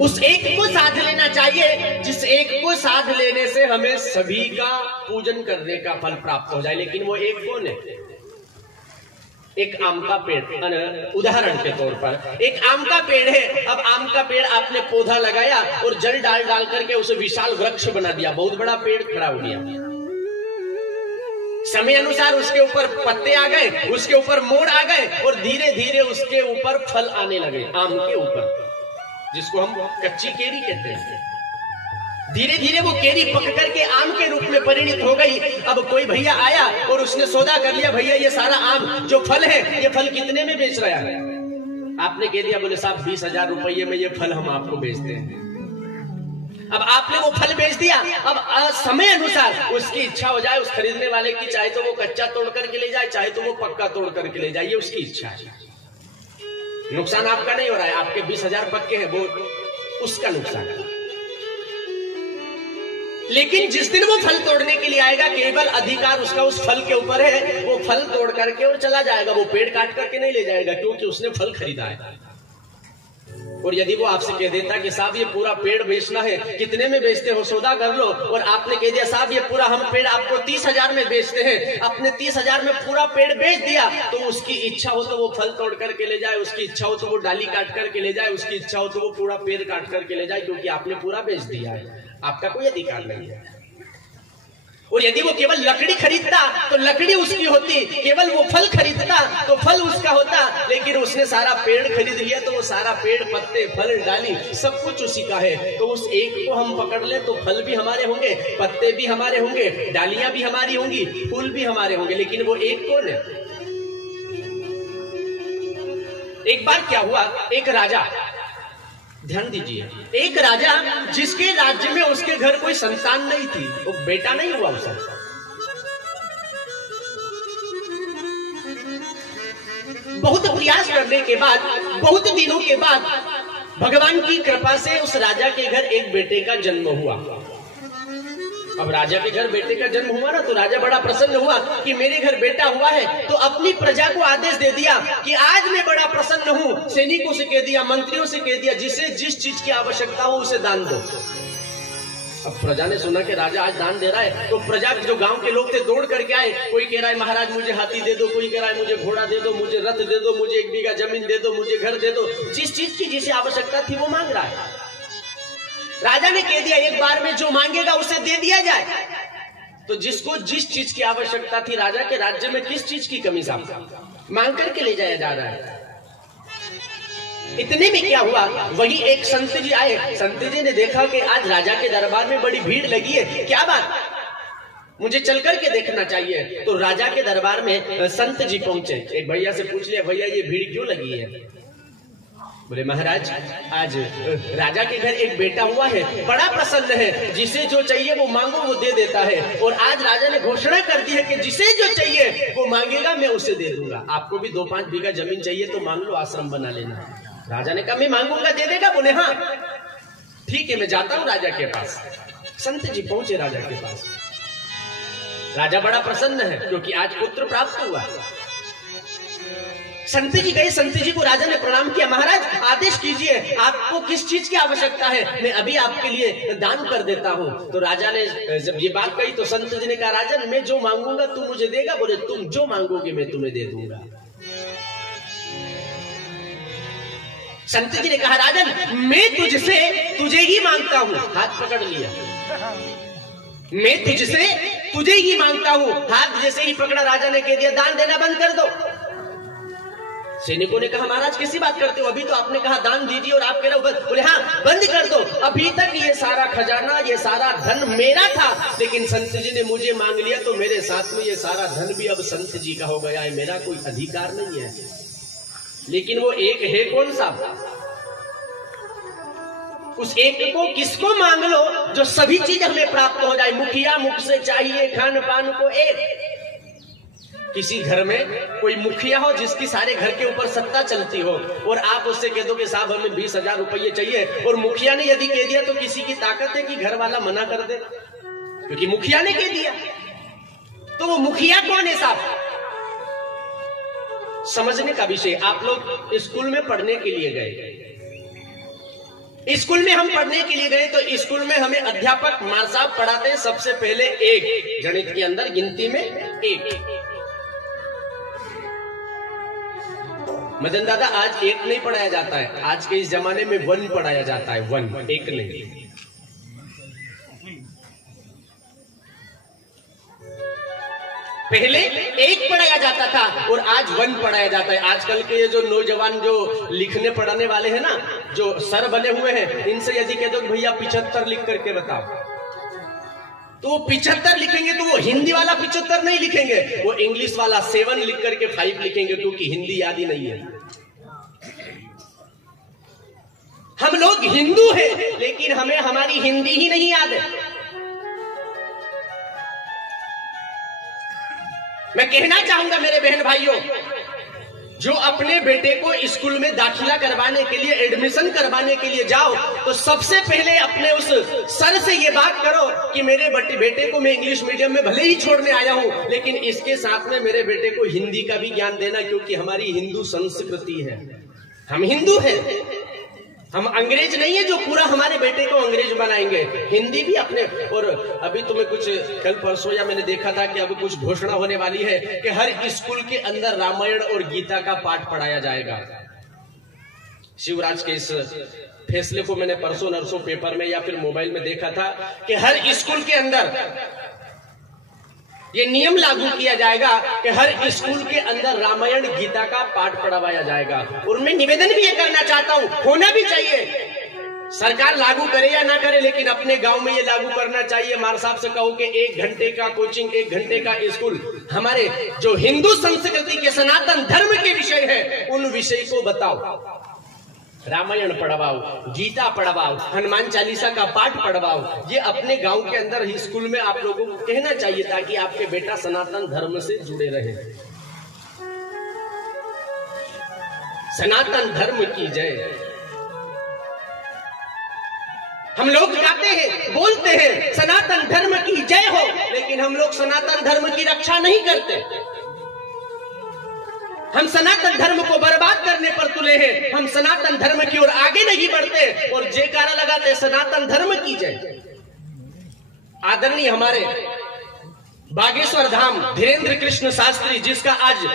उस एक को साध लेना चाहिए जिस एक को साध लेने से हमें सभी का पूजन करने का फल प्राप्त हो जाए। लेकिन वो एक कौन है? एक आम का पेड़, उदाहरण के तौर पर एक आम का पेड़ है। अब आम का पेड़ आपने पौधा लगाया और जल डाल डाल करके उसे विशाल वृक्ष बना दिया, बहुत बड़ा पेड़ खड़ा हो गया। समय अनुसार उसके ऊपर पत्ते आ गए, उसके ऊपर मोड़ आ गए और धीरे धीरे उसके ऊपर फल आने लगे। आम के ऊपर, जिसको हम कच्ची केरी कहते हैं, धीरे धीरे वो केरी पक करके आम के रूप में परिणित हो गई। अब कोई भैया आया और उसने सौदा कर लिया, भैया ये सारा आम जो फल है ये फल कितने में बेच रहा है? आपने कह दिया, बोले साहब 20,000 रुपये में ये फल हम आपको बेचते हैं। अब आपने वो फल बेच दिया। अब समय अनुसार उसकी इच्छा हो जाए उस खरीदने वाले की, चाहे तो वो कच्चा तोड़ करके ले जाए, चाहे तो वो पक्का तोड़ करके ले जाए, ये उसकी इच्छा है। नुकसान आपका नहीं हो रहा है, आपके 20,000 पक्के हैं, वो उसका नुकसान है। लेकिन जिस दिन वो फल तोड़ने के लिए आएगा, केवल अधिकार उसका उस फल के ऊपर है, वो फल तोड़ करके और चला जाएगा, वो पेड़ काट करके नहीं ले जाएगा, क्योंकि उसने फल खरीदा है। और यदि वो आपसे कह देता कि साहब ये पूरा पेड़ बेचना है, कितने में बेचते हो, सौदा कर लो, और आपने कह दिया साहब ये पूरा हम पेड़ आपको 30,000 में बेचते हैं, आपने 30,000 में पूरा पेड़ बेच दिया, तो उसकी इच्छा हो तो वो फल तोड़ करके ले जाए, उसकी इच्छा हो तो वो डाली काट करके ले जाए, उसकी इच्छा हो तो वो पूरा पेड़ काट करके ले जाए, क्योंकि आपने पूरा बेच दिया है, आपका कोई अधिकार नहीं है। और यदि वो केवल लकड़ी खरीदता तो लकड़ी उसकी होती, केवल वो फल खरीदता तो फल उसका होता। लेकिन उसने सारा पेड़ खरीद लिया तो वो सारा पेड़, पत्ते, फल, डाली सब कुछ उसी का है। तो उस एक को हम पकड़ ले तो फल भी हमारे होंगे, पत्ते भी हमारे होंगे, डालियां भी हमारी होंगी, फूल भी हमारे होंगे। लेकिन वो एक कौन है? एक बार क्या हुआ, एक राजा, ध्यान दीजिए, एक राजा जिसके राज्य में उसके घर कोई संतान नहीं थी, वो बेटा नहीं हुआ उसे। बहुत प्रयास करने के बाद, बहुत दिनों के बाद भगवान की कृपा से उस राजा के घर एक बेटे का जन्म हुआ। अब राजा के घर बेटे का जन्म हुआ ना, तो राजा बड़ा प्रसन्न हुआ कि मेरे घर बेटा हुआ है। तो अपनी प्रजा को आदेश दे दिया कि आज मैं बड़ा प्रसन्न हूं। सैनिकों से कह दिया, मंत्रियों से कह दिया, जिसे जिस चीज की आवश्यकता हो उसे दान दो। अब प्रजा ने सुना कि राजा आज दान दे रहा है, तो प्रजा जो गांव के लोग थे दौड़ करके आए। कोई कह रहा है महाराज मुझे हाथी दे दो, कोई कह रहा है मुझे घोड़ा दे दो, मुझे रथ दे दो, मुझे 1 बीघा जमीन दे दो, मुझे घर दे दो। जिस चीज की जिसे आवश्यकता थी वो मांग रहा है। राजा ने कह दिया एक बार में जो मांगेगा उसे दे दिया जाए। तो जिसको जिस चीज की आवश्यकता थी, राजा के राज्य में किस चीज की कमी साहब, मांग करके ले जाया जा रहा है। इतने में क्या हुआ, वही एक संत जी आए। संत जी ने देखा कि आज राजा के दरबार में बड़ी भीड़ लगी है, क्या बात, मुझे चल करके देखना चाहिए। तो राजा के दरबार में संत जी पहुंचे। एक भैया से पूछ लिया, भैया ये भीड़ क्यों लगी है? बोले महाराज आज राजा के घर एक बेटा हुआ है, बड़ा प्रसन्न है, जिसे जो चाहिए वो मांगो वो दे देता है। और आज राजा ने घोषणा कर दी है कि जिसे जो चाहिए वो मांगेगा मैं उसे दे दूंगा। आपको भी 2-5 बीघा जमीन चाहिए तो मांग लो, आश्रम बना लेना। राजा ने कहा मैं मांगूंगा, दे देगा? बोले हाँ ठीक है, मैं जाता हूँ राजा के पास। संत जी पहुंचे राजा के पास। राजा बड़ा प्रसन्न है क्योंकि आज पुत्र प्राप्त हुआ। संत जी गए, संत जी को राजा ने प्रणाम किया, महाराज आदेश कीजिए, आपको किस चीज की आवश्यकता है, मैं अभी आपके लिए दान कर देता हूँ। तो राजा ने जब ये बात कही तो संत जी ने कहा, राजन मैं जो मांगूंगा तू मुझे देगा? बोले तुम जो मांगोगे मैं तुम्हें दे दूंगा। संत जी ने कहा, राजन मैं तुझसे तुझे ही मांगता हूँ। हाथ पकड़ लिया, मैं तुझसे तुझे ही मांगता हूँ। हाथ जैसे ही पकड़ा राजा ने कह दिया, दान देना बंद कर दो। सैनिकों ने कहा, महाराज कैसी बात करते हो, अभी तो आपने कहा दान दीजिए और आप कह रहे हो। बोले हाँ बंद कर दो, अभी तक ये सारा खजाना, ये सारा धन मेरा था, लेकिन संत जी ने मुझे मांग लिया तो मेरे साथ में ये सारा धन भी अब संत जी का हो गया है, मेरा कोई अधिकार नहीं है। लेकिन वो एक है कौन सा? उस एक को किसको मांग लो जो सभी चीज हमें प्राप्त हो जाए। मुखिया मुख से चाहिए खान पान को एक। किसी घर में कोई मुखिया हो जिसकी सारे घर के ऊपर सत्ता चलती हो, और आप उससे कह दो कि साहब हमें 20,000 रुपये चाहिए, और मुखिया ने यदि कह दिया तो किसी की ताकत है कि घर वाला मना कर दे, क्योंकि मुखिया ने कह दिया। तो वो मुखिया कौन है साहब? समझने का विषय। आप लोग स्कूल में पढ़ने के लिए गए, स्कूल में हम पढ़ने के लिए गए तो स्कूल में हमें अध्यापक मार साहब पढ़ाते हैं सबसे पहले एक, गणित के अंदर गिनती में एक। मदन दादा आज एक नहीं पढ़ाया जाता है, आज के इस जमाने में वन पढ़ाया जाता है, वन, एक नहीं। पहले एक पढ़ाया जाता था और आज वन पढ़ाया जाता है। आजकल के जो नौजवान जो लिखने पढ़ाने वाले हैं ना, जो सर बने हुए हैं, इनसे यदि कह दो कि भैया 75 लिख करके बताओ, तो वो 75 लिखेंगे तो वो हिंदी वाला 75 नहीं लिखेंगे, वो इंग्लिश वाला 7 लिख करके 5 लिखेंगे, क्योंकि हिंदी याद ही नहीं है। हम लोग हिंदू हैं लेकिन हमें हमारी हिंदी ही नहीं याद है। मैं कहना चाहूंगा मेरे बहन भाइयों, जो अपने बेटे को स्कूल में दाखिला करवाने के लिए, एडमिशन करवाने के लिए जाओ, तो सबसे पहले अपने उस सर से ये बात करो कि मेरे बेटे को मैं इंग्लिश मीडियम में भले ही छोड़ने आया हूं, लेकिन इसके साथ में मेरे बेटे को हिंदी का भी ज्ञान देना, क्योंकि हमारी हिंदू संस्कृति है, हम हिंदू हैं, हम अंग्रेज नहीं है जो पूरा हमारे बेटे को अंग्रेज बनाएंगे। हिंदी भी अपने, और अभी तुम्हें कुछ कल परसों या मैंने देखा था कि अभी कुछ घोषणा होने वाली है कि हर स्कूल के अंदर रामायण और गीता का पाठ पढ़ाया जाएगा। शिवराज के इस फैसले को मैंने परसों नरसों पेपर में या फिर मोबाइल में देखा था कि हर स्कूल के अंदर ये नियम लागू किया जाएगा कि हर स्कूल के अंदर रामायण गीता का पाठ पढ़ाया जाएगा। और मैं निवेदन भी ये करना चाहता हूं, होना भी चाहिए, सरकार लागू करे या ना करे, लेकिन अपने गांव में ये लागू करना चाहिए। मार साहब से कहो कि 1 घंटे का कोचिंग, 1 घंटे का स्कूल, हमारे जो हिंदू संस्कृति के सनातन धर्म के विषय है उन विषय को बताओ, रामायण पढ़वाओ, गीता पढ़वाओ, हनुमान चालीसा का पाठ पढ़वाओ। ये अपने गांव के अंदर ही स्कूल में आप लोगों को कहना चाहिए, ताकि आपके बेटा सनातन धर्म से जुड़े रहे। सनातन धर्म की जय। हम लोग गाते हैं, बोलते हैं सनातन धर्म की जय हो, लेकिन हम लोग सनातन धर्म की रक्षा नहीं करते। हम सनातन धर्म को बर्बाद करने पर तुले हैं, हम सनातन धर्म की ओर आगे नहीं बढ़ते और जयकारा लगाते सनातन धर्म की जय। आदरणीय हमारे बागेश्वर धाम धीरेन्द्र कृष्ण शास्त्री, जिसका आज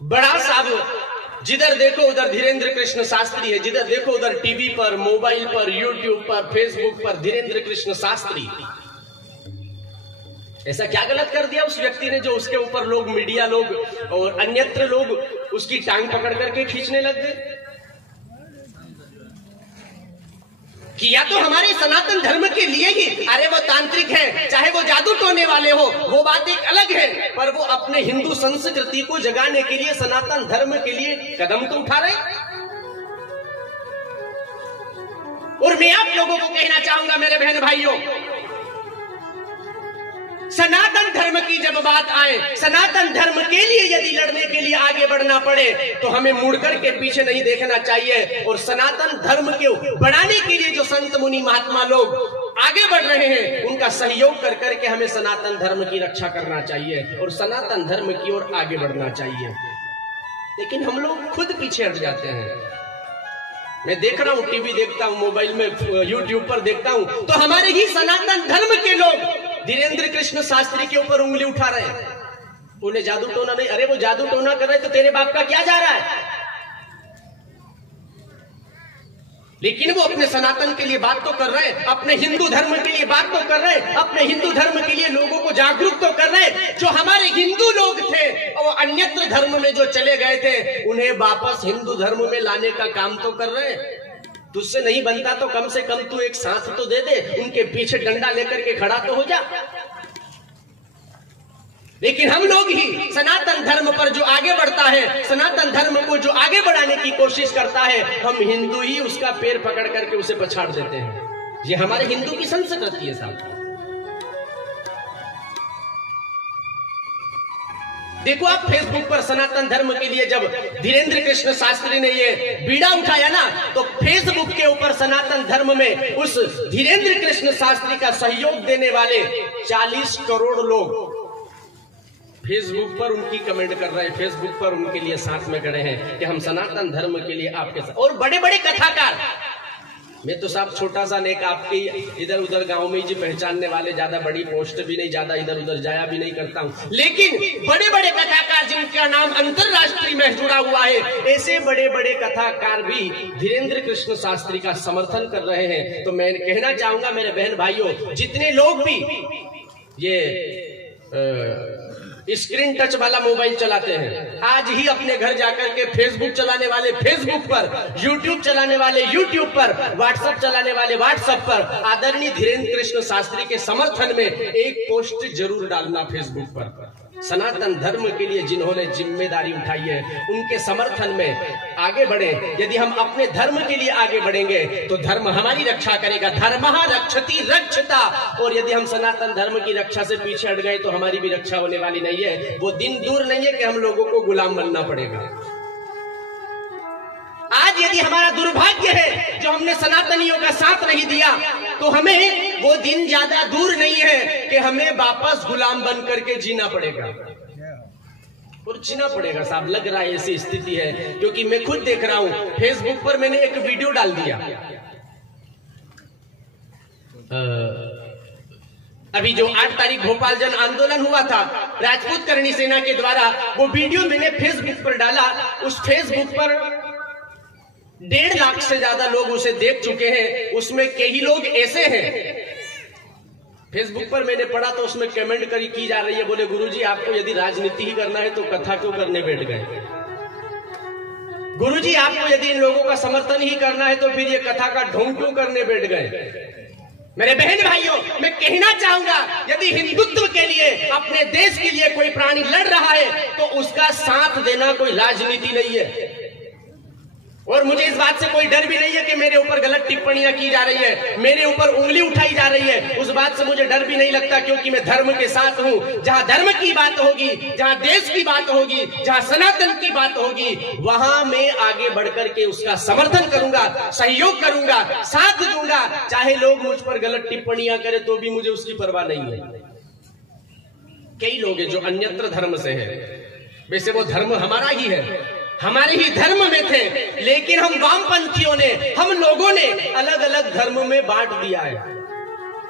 बड़ा साहब, जिधर देखो उधर धीरेन्द्र कृष्ण शास्त्री है, जिधर देखो उधर टीवी पर, मोबाइल पर, यूट्यूब पर, फेसबुक पर धीरेन्द्र कृष्ण शास्त्री। ऐसा क्या गलत कर दिया उस व्यक्ति ने जो उसके ऊपर लोग, मीडिया लोग और अन्यत्र लोग उसकी टांग पकड़ करके खींचने लग गए? किया तो हमारे सनातन धर्म के लिए ही। अरे वो तांत्रिक है, चाहे वो जादू टोने वाले हो, वो बात एक अलग है, पर वो अपने हिंदू संस्कृति को जगाने के लिए, सनातन धर्म के लिए कदम तो उठा रहे। और मैं आप लोगों को कहना चाहूंगा मेरे बहन भाइयों, सनातन धर्म की जब बात आए, सनातन धर्म के लिए यदि लड़ने के लिए आगे बढ़ना पड़े तो हमें मुड़कर के पीछे नहीं देखना चाहिए। और सनातन धर्म को बढ़ाने के लिए जो संत मुनि महात्मा लोग आगे बढ़ रहे हैं, उनका सहयोग कर करके हमें सनातन धर्म की रक्षा करना चाहिए और सनातन धर्म की ओर आगे बढ़ना चाहिए। लेकिन हम लोग खुद पीछे हट जाते हैं। मैं देख रहा हूं, टीवी देखता हूं, मोबाइल में, यूट्यूब पर देखता हूं, तो हमारे ही सनातन धर्म के लोग धीरेन्द्र कृष्ण शास्त्री के ऊपर उंगली उठा रहे हैं। उन्हें जादू टोना नहीं, अरे वो जादू टोना कर रहे तो तेरे बाप का क्या जा रहा है? लेकिन वो अपने सनातन के लिए बात तो कर रहे हैं, अपने हिंदू धर्म के लिए बात तो कर रहे हैं, अपने हिंदू धर्म के लिए लोगों को जागरूक तो कर रहे हैं। जो हमारे हिंदू लोग थे और वो अन्यत्र धर्म में जो चले गए थे, उन्हें वापस हिंदू धर्म में लाने का काम तो कर रहे हैं। तुझसे नहीं बनता तो कम से कम तू एक साथ तो दे दे, उनके पीछे डंडा लेकर के खड़ा तो हो जा। लेकिन हम लोग ही सनातन धर्म पर जो आगे बढ़ता है, सनातन धर्म को जो आगे बढ़ाने की कोशिश करता है, हम हिंदू ही उसका पैर पकड़ करके उसे पछाड़ देते हैं। ये हमारे हिंदू की संस्कृति है साहब। देखो आप फेसबुक पर सनातन धर्म के लिए जब धीरेन्द्र कृष्ण शास्त्री ने ये बीड़ा उठाया ना, तो फेसबुक के ऊपर सनातन धर्म में उस धीरेन्द्र कृष्ण शास्त्री का सहयोग देने वाले 40 करोड़ लोग फेसबुक पर उनकी कमेंट कर रहे हैं, फेसबुक पर उनके लिए साथ में खड़े हैं कि हम सनातन धर्म के लिए आपके साथ। और बड़े बड़े कथाकार, मैं तो साहब छोटा सा नेक आपकी इधर उधर गांव में जी पहचानने वाले, ज्यादा बड़ी पोस्ट भी नहीं, ज्यादा इधर उधर जाया भी नहीं करता हूं, लेकिन बड़े बड़े कथाकार जिनका नाम अंतरराष्ट्रीय में जुड़ा हुआ है, ऐसे बड़े बड़े कथाकार भी धीरेन्द्र कृष्ण शास्त्री का समर्थन कर रहे हैं। तो मैं कहना चाहूंगा मेरे बहन भाइयों, जितने लोग भी ये स्क्रीन टच वाला मोबाइल चलाते हैं, आज ही अपने घर जाकर के फेसबुक चलाने वाले फेसबुक पर, यूट्यूब चलाने वाले यूट्यूब पर, व्हाट्सएप चलाने वाले व्हाट्सएप पर आदरणीय धीरेन्द्र कृष्ण शास्त्री के समर्थन में एक पोस्ट जरूर डालना फेसबुक पर। सनातन धर्म के लिए जिन्होंने जिम्मेदारी उठाई है, उनके समर्थन में आगे बढ़े। यदि हम अपने धर्म के लिए आगे बढ़ेंगे तो धर्म हमारी रक्षा करेगा, धर्मः रक्षति रक्षता। और यदि हम सनातन धर्म की रक्षा से पीछे हट गए तो हमारी भी रक्षा होने वाली नहीं है। वो दिन दूर नहीं है कि हम लोगों को गुलाम बनना पड़ेगा। आज यदि हमारा दुर्भाग्य है जो हमने सनातनियों का साथ नहीं दिया, तो हमें वो दिन ज्यादा दूर नहीं है कि हमें वापस गुलाम बन करके जीना पड़ेगा। और जीना पड़ेगा साहब, लग रहा है ऐसी स्थिति है, क्योंकि मैं खुद देख रहा हूं फेसबुक पर मैंने एक वीडियो डाल दिया। अभी जो 8 तारीख भोपाल जन आंदोलन हुआ था राजपूत करणी सेना के द्वारा, वो वीडियो मैंने फेसबुक पर डाला। उस फेसबुक पर 1.5 लाख से ज्यादा लोग उसे देख चुके हैं। उसमें कई लोग ऐसे हैं, फेसबुक पर मैंने पढ़ा तो उसमें कमेंट की जा रही है, बोले गुरुजी आपको यदि राजनीति ही करना है तो कथा क्यों करने बैठ गए? गुरुजी आपको यदि इन लोगों का समर्थन ही करना है तो फिर ये कथा का ढोंग क्यों करने बैठ गए? मेरे बहन भाइयों, मैं कहना चाहूंगा, यदि हिंदुत्व के लिए, अपने देश के लिए कोई प्राणी लड़ रहा है तो उसका साथ देना कोई राजनीति नहीं है। और मुझे इस बात से कोई डर भी नहीं है कि मेरे ऊपर गलत टिप्पणियां की जा रही है, मेरे ऊपर उंगली उठाई जा रही है, उस बात से मुझे डर भी नहीं लगता, क्योंकि मैं धर्म के साथ हूं। जहां धर्म की बात होगी, जहां देश की बात होगी, जहां सनातन की बात होगी, वहां मैं आगे बढ़कर के उसका समर्थन करूंगा, सहयोग करूंगा, साथ दूंगा। चाहे लोग मुझ पर गलत टिप्पणियां करें तो भी मुझे उसकी परवाह नहीं है। कई लोग हैं जो अन्यत्र धर्म से है, वैसे वो धर्म हमारा ही है, हमारे ही धर्म में थे, लेकिन हम वामपंथियों ने, हम लोगों ने अलग अलग धर्म में बांट दिया है।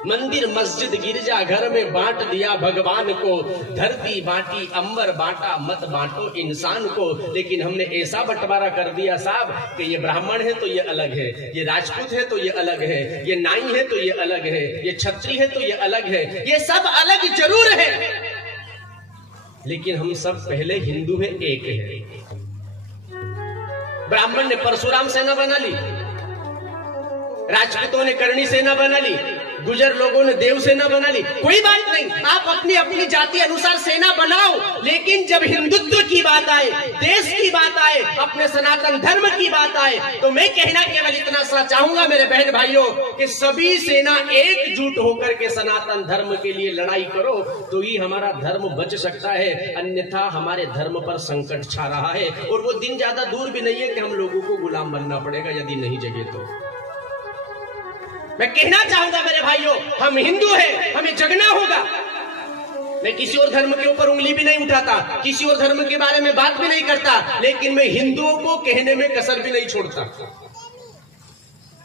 मंदिर मस्जिद गिरजा घर में बांट दिया भगवान को, धरती बांटी अंबर बांटा, मत बांटो इंसान को। लेकिन हमने ऐसा बंटवारा कर दिया साहब कि ये ब्राह्मण है तो ये अलग है, ये राजपूत है तो ये अलग है, ये नाई है तो ये अलग है, ये छत्री है तो ये अलग है। ये सब अलग जरूर है, लेकिन हम सब पहले हिंदू है, एक है। ब्राह्मण ने परशुराम सेना बना ली, राजपूतों ने करणी सेना बना ली, गुजर लोगों ने देव सेना बना ली। कोई बात नहीं, आप अपनी अपनी जाति अनुसार सेना बनाओ, लेकिन जब हिंदुत्व की बात आए, देश की बात आए, अपने सनातन धर्म की बात आए, तो मैं कहना केवल इतना सा चाहूंगा मेरे बहन भाइयों कि सभी सेना एकजुट होकर के सनातन धर्म के लिए लड़ाई करो, तो ही हमारा धर्म बच सकता है। अन्यथा हमारे धर्म पर संकट छा रहा है, और वो दिन ज्यादा दूर भी नहीं है कि हम लोगों को गुलाम बनना पड़ेगा यदि नहीं जगे तो। मैं कहना चाहूंगा मेरे भाइयों, हम हिंदू हैं, हमें जगना होगा। मैं किसी और धर्म के ऊपर उंगली भी नहीं उठाता, किसी और धर्म के बारे में बात भी नहीं करता, लेकिन मैं हिंदुओं को कहने में कसर भी नहीं छोड़ता।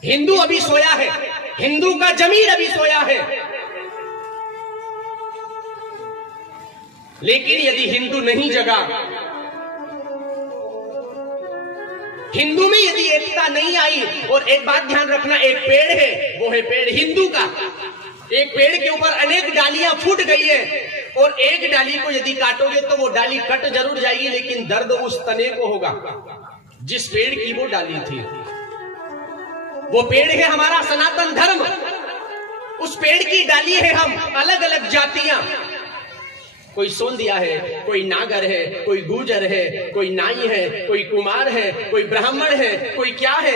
हिंदू अभी सोया है, हिंदू का जमीर अभी सोया है, लेकिन यदि हिंदू नहीं जगा, हिंदू में यदि एकता नहीं आई, और एक बात ध्यान रखना, एक पेड़ है, वो है पेड़ हिंदू का। एक पेड़ के ऊपर अनेक डालियां फूट गई है, और एक डाली को यदि काटोगे तो वो डाली कट जरूर जाएगी, लेकिन दर्द उस तने को होगा जिस पेड़ की वो डाली थी। वो पेड़ है हमारा सनातन धर्म, उस पेड़ की डाली है हम, अलग अलग जातियां, कोई सोंदिया है, कोई नागर है, कोई गुर्जर है, कोई नाई है, कोई कुमार है, कोई ब्राह्मण है, कोई क्या है,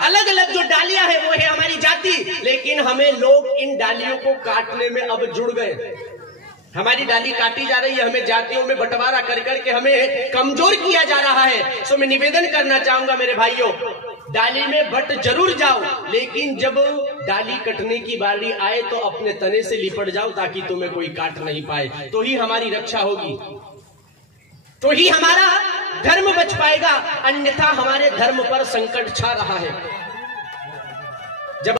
अलग अलग जो डालियां है वो है हमारी जाति। लेकिन हमें लोग इन डालियों को काटने में अब जुड़ गए, हमारी डाली काटी जा रही है, हमें जातियों में बंटवारा कर करके हमें कमजोर किया जा रहा है। सो मैं निवेदन करना चाहूंगा मेरे भाइयों, डाली में बट जरूर जाओ, लेकिन जब डाली कटने की बारी आए तो अपने तने से लिपट जाओ ताकि तुम्हें कोई काट नहीं पाए। तो ही हमारी रक्षा होगी, तो ही हमारा धर्म बच पाएगा, अन्यथा हमारे धर्म पर संकट छा रहा है।